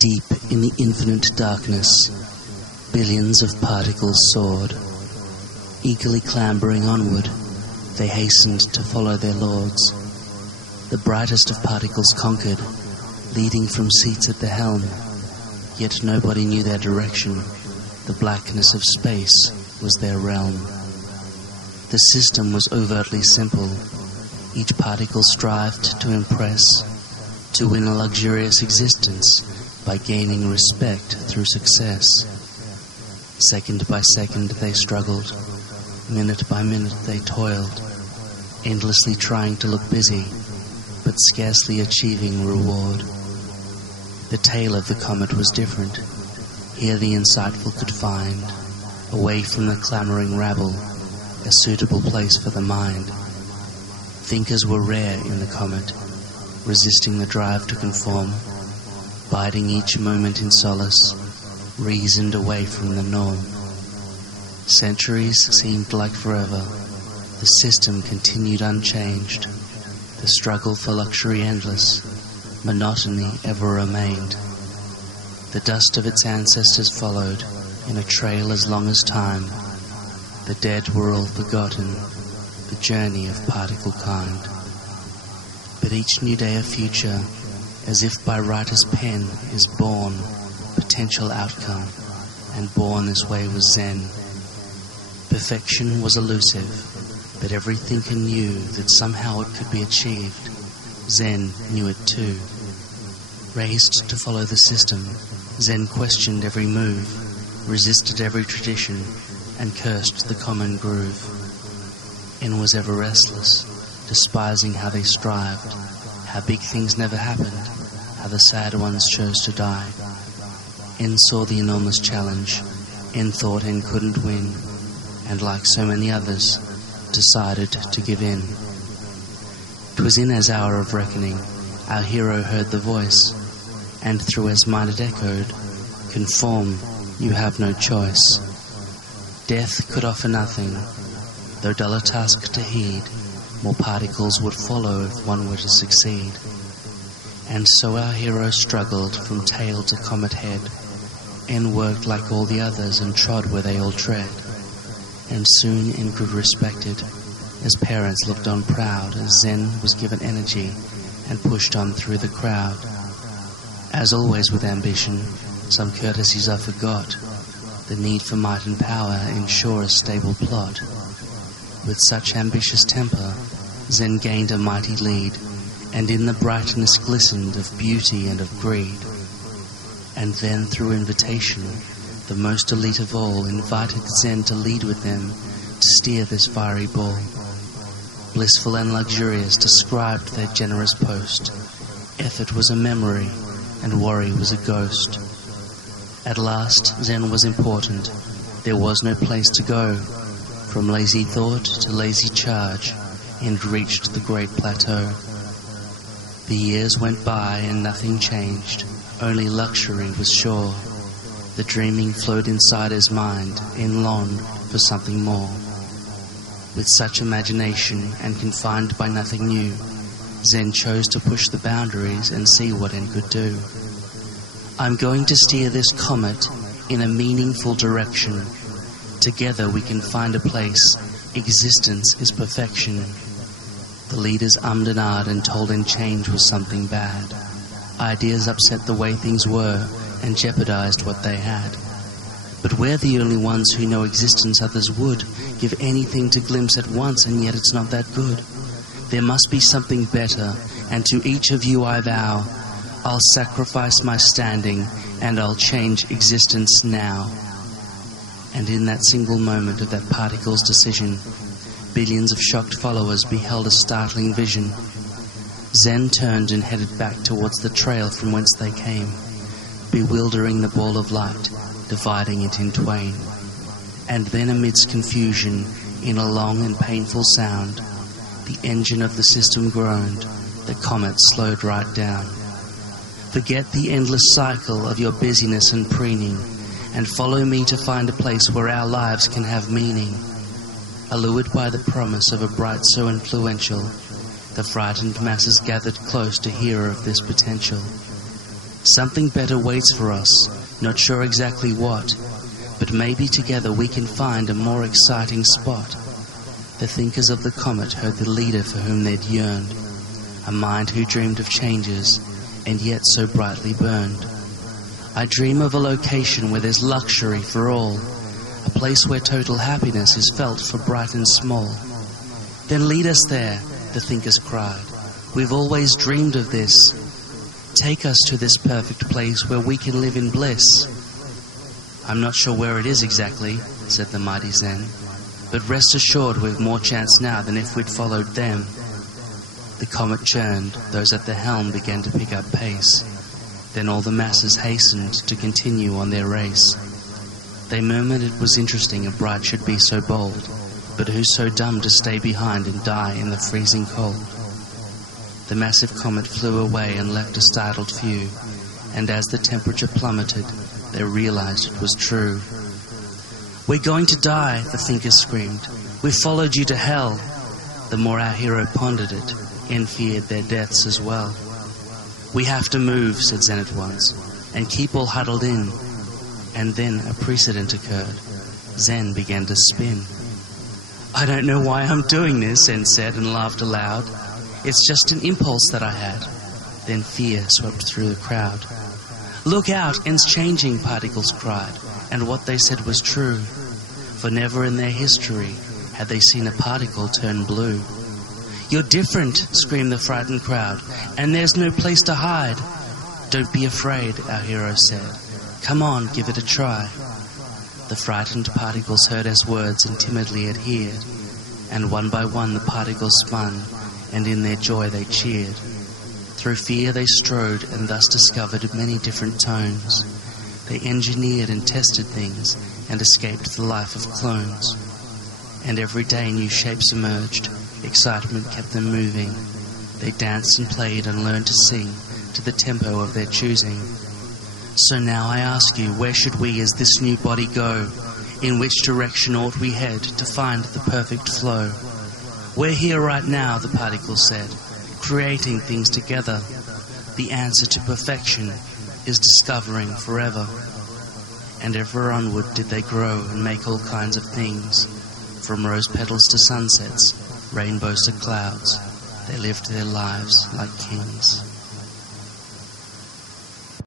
Deep in the infinite darkness, billions of particles soared. Eagerly clambering onward, they hastened to follow their lords. The brightest of particles conquered, leading from seats at the helm. Yet nobody knew their direction. The blackness of space was their realm. The system was overtly simple. Each particle strived to impress, to win a luxurious existence by gaining respect through success. Second by second they struggled, minute by minute they toiled, endlessly trying to look busy, but scarcely achieving reward. The tail of the comet was different. Here the insightful could find, away from the clamoring rabble, a suitable place for the mind. Thinkers were rare in the comet, resisting the drive to conform, biding each moment in solace, reasoned away from the norm. Centuries seemed like forever. The system continued unchanged. The struggle for luxury endless. Monotony ever remained. The dust of its ancestors followed in a trail as long as time. The dead were all forgotten, the journey of particle kind. But each new day of future, as if by writer's pen, is born, potential outcome, and born this way was Zen. Perfection was elusive, but every thinker knew that somehow it could be achieved. Zen knew it too. Raised to follow the system, Zen questioned every move, resisted every tradition, and cursed the common groove. And was ever restless, despising how they strived, how big things never happened, how the sad ones chose to die. N saw the enormous challenge, N thought N couldn't win, and like so many others, decided to give in. 'Twas in his hour of reckoning, our hero heard the voice, and through his mind it echoed, "Conform, you have no choice." Death could offer nothing, though dull a task to heed, more particles would follow if one were to succeed. And so our hero struggled from tail to comet head, and worked like all the others and trod where they all tread. And soon in grew respected, as parents looked on proud, as Zen was given energy and pushed on through the crowd. As always with ambition, some courtesies are forgot. The need for might and power ensure a stable plot. With such ambitious temper, Zen gained a mighty lead, and in the brightness glistened of beauty and of greed. And then through invitation, the most elite of all invited Zen to lead with them, to steer this fiery ball. Blissful and luxurious described their generous post. Effort was a memory, and worry was a ghost. At last, Zen was important. There was no place to go. From lazy thought to lazy charge, and reached the great plateau. The years went by and nothing changed, only luxury was sure. The dreaming flowed inside his mind, and longed for something more. With such imagination, and confined by nothing new, Zen chose to push the boundaries and see what N could do. "I'm going to steer this comet in a meaningful direction. Together we can find a place. Existence is perfection." The leaders ummed and ahed and told N change was something bad. Ideas upset the way things were and jeopardized what they had. But we're the only ones who know existence others would give anything to glimpse at once, and yet it's not that good. There must be something better, and to each of you I vow, I'll sacrifice my standing and I'll change existence now. And in that single moment of that particle's decision, billions of shocked followers beheld a startling vision. Zen turned and headed back towards the trail from whence they came, bewildering the ball of light, dividing it in twain. And then amidst confusion, in a long and painful sound, the engine of the system groaned, the comet slowed right down. Forget the endless cycle of your busyness and preening, and follow me to find a place where our lives can have meaning. Allured by the promise of a bright so influential, the frightened masses gathered close to hear of this potential. Something better waits for us, not sure exactly what, but maybe together we can find a more exciting spot. The thinkers of the comet heard the leader for whom they'd yearned, a mind who dreamed of changes and yet so brightly burned. I dream of a location where there's luxury for all, a place where total happiness is felt for bright and small. Then lead us there, the thinkers cried. We've always dreamed of this. Take us to this perfect place where we can live in bliss. I'm not sure where it is exactly, said the mighty Zen, but rest assured we've more chance now than if we'd followed them. The comet churned, those at the helm began to pick up pace. Then all the masses hastened to continue on their race. They murmured it was interesting a bride should be so bold, but who's so dumb to stay behind and die in the freezing cold? The massive comet flew away and left a startled few, and as the temperature plummeted, they realized it was true. We're going to die, the thinkers screamed. We've followed you to hell. The more our hero pondered it, and feared their deaths as well. We have to move, said Zen at once, and keep all huddled in. And then a precedent occurred. Zen began to spin. I don't know why I'm doing this, Zen said and laughed aloud. It's just an impulse that I had. Then fear swept through the crowd. Look out, N's changing, particles cried, and what they said was true. For never in their history had they seen a particle turn blue. You're different, screamed the frightened crowd, and there's no place to hide. Don't be afraid, our hero said. Come on, give it a try. The frightened particles heard his words and timidly adhered, and one by one the particles spun, and in their joy they cheered. Through fear they strode and thus discovered many different tones. They engineered and tested things and escaped the life of clones. And every day new shapes emerged, excitement kept them moving. They danced and played and learned to sing to the tempo of their choosing. So now I ask you, where should we as this new body go? In which direction ought we head to find the perfect flow? We're here right now, the particles said, creating things together. The answer to perfection is discovering forever. And ever onward did they grow and make all kinds of things. From rose petals to sunsets, rainbows to clouds, they lived their lives like kings.